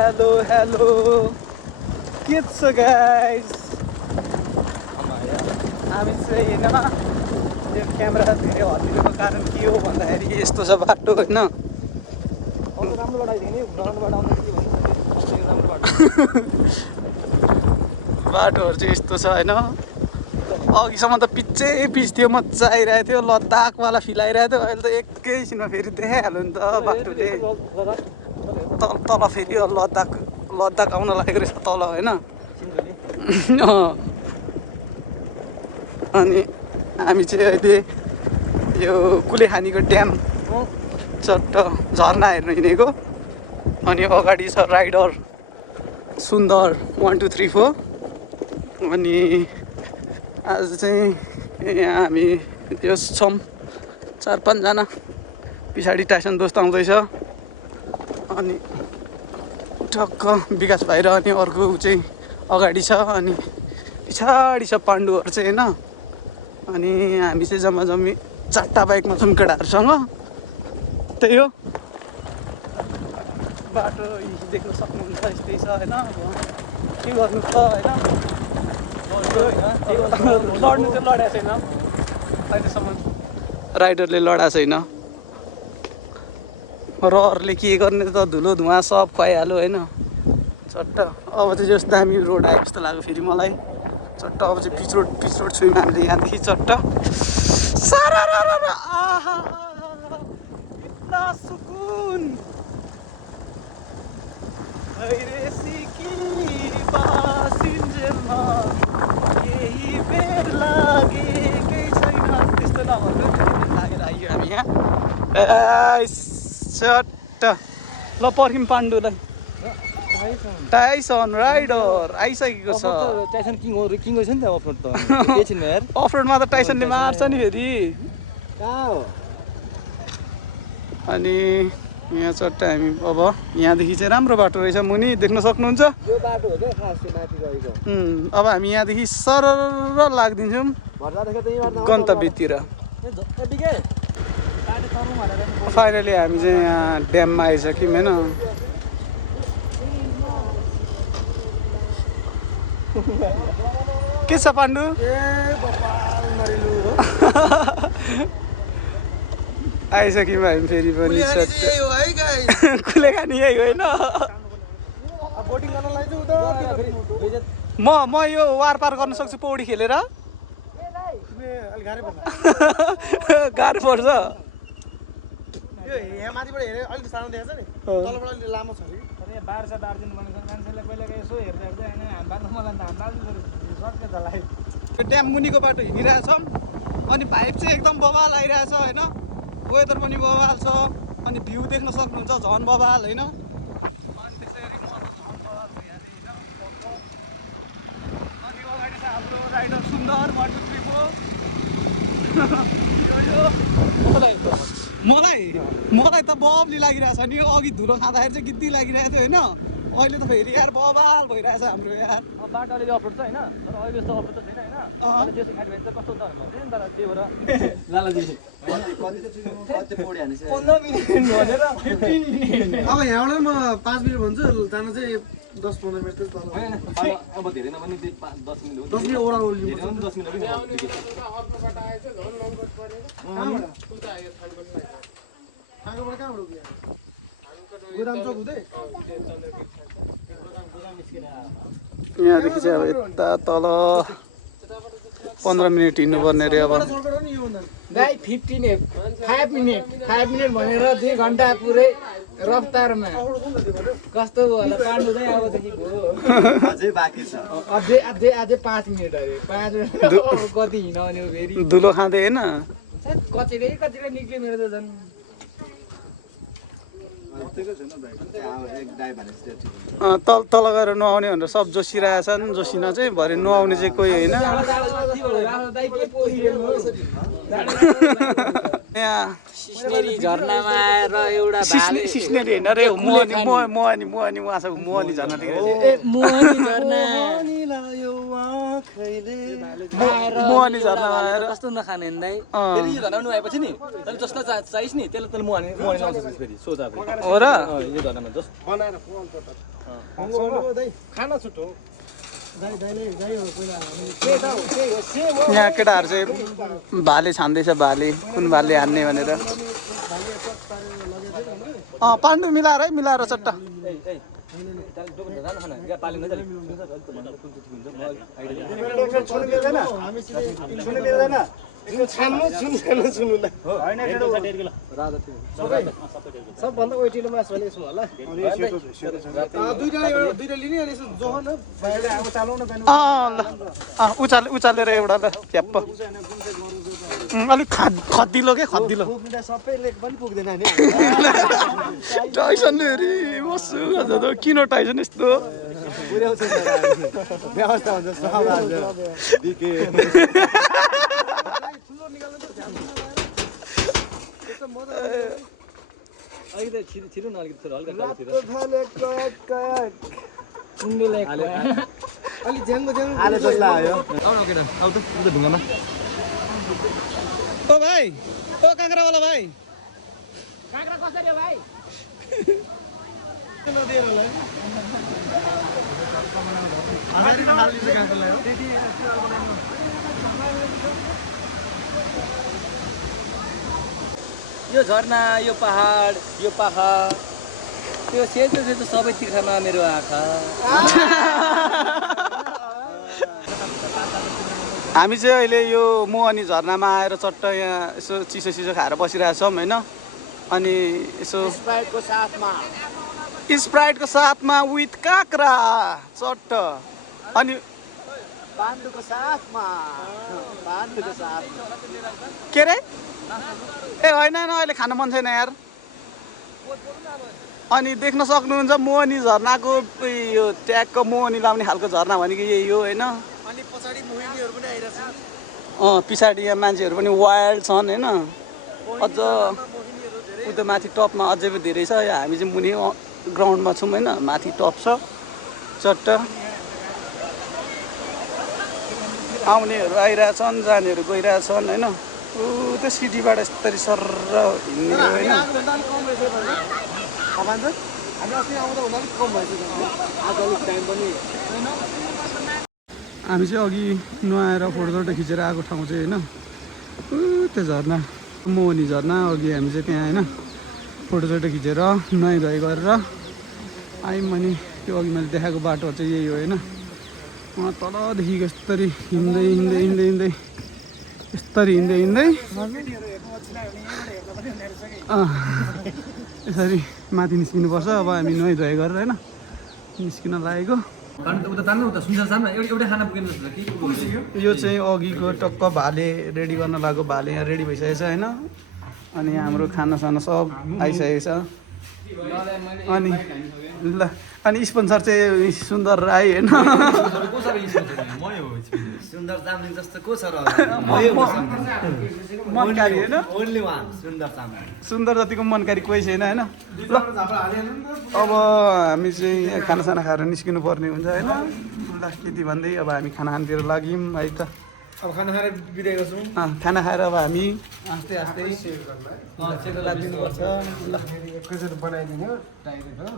hello के छ guys हामी चाहिँ हैन यो क्यामेरा धेरै हल्लिनुको कारण के हो भन्दाखेरि यस्तो छ बाटो हैन राम्रो लडाइदियो नि ग्राउन्डबाट आउँदा के भन्नु राम्रो बाटो बाटोहरु चाहिँ यस्तो छ हैन अघिसम्म त पिच थियो मजा आइरहेको थियो लद्दाखवाला फिल आइरहेको थियो अहिले त एकैछिनमा फेरि देखाइहाल्यो नि त बाटोले तल फेरि लद्दाख आउन लागेको रहेछ तल हैन अनि हामी चाहिँ अहिले यो कुलेखानीको ड्याम चट्ट झरना हेर्न हिँडेको अनि अगाडि छ राइडर सुन्दर 1 2 3 4 अनि आज चाहिँ यहाँ हामी यो छौँ 4-5 जना पछाडि टाइसन दोस्त आउँदैछ अनि ठक्क विकास भाइ र अनि अर्को चाहिँ अगाडि छ अनि पछाडि छ पाण्डुहरू चाहिँ हैन अनि हामी चाहिँ जम्मा जम्मी 4टा बाइकमा छौँ केटाहरूसँग त्यही हो बाटो देख्न सक्नुहुन्छ यस्तै छ हैन के गर्नु त हैन लड्नु चाहिँ लडेको छैन अहिलेसम्म राइडरले लडाएको छैन रहरले के गर्ने त धुलो धुवा सब खुवाइहाल्यो हैन चट्ट अब चाहिँ जस्तो दामी रोड आयो जस्तो लाग्यो फेरि मलाई चट्ट अब चाहिँ पिच रोड छुयौँ हामीले यहाँदेखि चट्ट सारा आहा इतना सुकुन यही बेर लागेकै छैन त्यस्तो नभन्नु लागेर आइयो हामी यहाँ चट्ट ल पर्खिम पाण्डुलाई टाइसन राइडर आइसकेको छ टाइसन किङ हो छ नि त अफरोड त के छिन् यार अफरोडमा त टाइसनले मार्छ नि फेरि कहाँ हो अनि यहाँ चट्ट हामी अब यहाँदेखि चाहिँ राम्रो बाटो रहेछ मुनि देख्न सक्नुहुन्छ यो बाटो हो क्या खास त्यो माथि गएको अब हामी यहाँदेखि सरर लाग्दिन्छौँ गन्तव्यतिर फाइनली हामी चाहिँ यहाँ ड्याममा आइसक्यौँ होइन के छ पाण्डु आइसक्यौँ हामी फेरि पनि कुलेखानी यही होइन म यो वार पार गर्न सक्छु पौडी खेलेर गाह्रो पर्छ यहाँ माथिबाट हेरे अलिक सानो देखाएको छ नि तलबाट अलिक लामो छ नि बार्छ दार्जिलिङ भनेको मान्छेले कहिले यसो हेर्दै होइन हाम्रो मलाई त हाम्रो त्यो ड्याम मुनिको बाटो हिँडिरहेछौँ अनि भाइब चाहिँ एकदम बवाल आइरहेछ होइन वेदर पनि बवाल छ अनि भ्यू देख्न सक्नुहुन्छ झन् बवाल होइन अनि त्यसरी अनि अगाडि चाहिँ हाम्रो राइडर सुन्दर 1 2 3 4 मलाई त बबली लागिरहेछ नि अघि धुलो खाँदाखेरि चाहिँ गिद्दी लागिरहेको थियो होइन अहिले त फेरि यार बवाल भइरहेछ हाम्रो यार बाटो अलिअलि अफरोड छ होइन तर अहिले जस्तो अफरोड त छैन होइन देशको खाने भने त कस्तो त भन्दै नि तर त्यही भएर अब यहाँबाट म 5 मिनट भन्छु जान चाहिँ 10-15 मिनट अब धेरै नभने 10 मिनट 10 मिनट ओह्रालो 10 मिनट यहाँदेखि चाहिँ अब यता तल 15 मिनट हिँड्नुपर्ने अरे अब 5 मिनट भनेर 2 घन्टा पुरै रफ्तारमा कस्तो होला पाण्डु चाहिँ अबदेखि अझै बाँकी छ अझै 5 मिनट अरे 5 मिनट कति हिँड्ने फेरि धुलो खाँदै होइन कतिले निक्ल्यो मेरो त झन् तल गएर नुहाउने भनेर सब जोसिरहेछन् जोसिन चाहिँ भरे नुहाउने चाहिँ कोही होइन यहाँ सिस्नेरी झरनामा आएर एउटा भाले सिस्नेरी होइन रे मोहनी झर्ना देखेको मोहनी झरना मोहनी झर्नामा आएर कस्तो नखाने दाइ फेरि यो झर्ना पनि आएपछि नि तैँले जसलाई चाहिस् नि त्यसलाई तैँले मोहनी लाउँछ फेरि सोझा फेरि हो र यो झर्नामा जस बनाएर खाना छुट्टो यहाँ केटाहरू चाहिँ भाले छान्दैछ भाले कुन भाले हान्ने भनेर पाण्डु मिलाएर चट्टा सबभन्दा ओइटिलो मास भने यसो होला दुईटा लिने अनि यसो जोहन अब चालाउन उचालेर एउटा ल च्याप्प अलिक खद्दिलो के खद्दिलो सबैले पनि पुग्दैन नि टाइसनले हेरी बस्छु किन टाइसन यस्तो व्यवस्था हुन्छ सहभाग बिके अलिकति छिटो न अलिकति हल्का अलि ज्याङको आले जसलाई आयो आउ न केटा आउ त ढुङ्गामा ओ भाइ ओ काँक्रावाला भाइ काँक्रा कसरी हो भाइ यो झरना यो पहाड त्यो सेतो सबै तिर्खामा मेरो आँखा हामी चाहिँ अहिले यो मोहनी झरनामा आएर चट्ट यहाँ यसो चिसो खाएर बसिरहेछौँ होइन अनि यसो स्प्राइटको साथमा विथ काँक्रा चट्ट अनि पाण्डुको साथमा के रे ए होइन अहिले खान मन छैन यार अनि देख्न सक्नुहुन्छ मोहनी झरनाको यो ट्यागको मोहनी लाउने खालको झरना भनेको यही हो होइन अनि पछाडि मोहिनीहरू पनि आइरहेछन् पछाडि यहाँ मान्छेहरू पनि वाइल्ड छन् होइन अझ उता माथि टपमा अझै पनि धेरै छ यहाँ हामी चाहिँ मुनि ग्राउन्डमा छौँ होइन माथि टप छ चट्ट आउनेहरू आइरहेछन् जानेहरू गइरहेछन् होइन त्यो सिटीबाट यस्तरी सर हिँड्ने होइन हामी अस्ति आउँदा हुँदा अलिक कम भइसक्यो आज अलिक टाइम पनि हामी चाहिँ अघि नुहाएर फोटोसोटो खिचेर आएको ठाउँ चाहिँ होइन त्यो झरना मोहनी झरना अघि हामी चाहिँ त्यहाँ होइन फोटोसोटो खिचेर नुहाइधुवाइ गरेर आयौँ अनि त्यो अघि मैले देखाएको बाटो चाहिँ यही हो होइन उहाँ तलदेखिको यस्तरी हिँड्दै यसरी हिँड्दै यसरी माथि निस्किनुपर्छ अब हामी नुहाइधुवाइ गरेर होइन निस्किन लागेको यो चाहिँ अघिको टक्क भाले रेडी गर्न लागेको भाले यहाँ रेडी भइसकेको छ होइन अनि हाम्रो खानासाना सब आइसकेको छ अनि ल अनि स्पोन्सर चाहिँ सुन्दर राई होइन सुन्दर चामलिङ जस्तो को छ र मनकारी होइन ओन्ली वान सुन्दर चामलिङ सुन्दर जतिको मनकारी कोही छैन होइन ल अब हामी चाहिँ यहाँ खानासाना खाएर निस्किनु पर्ने हुन्छ होइन ल यति भन्दै अब हामी खाना खानतिर लाग्यौँ है त अब खाना खाएर बिदाइ गर्छौँ खाना खाएर अब हामी आस्ते सेतो लाग्दिनुपर्छ ल एकैचोटि बनाइदिने हो डाइरेक्ट हो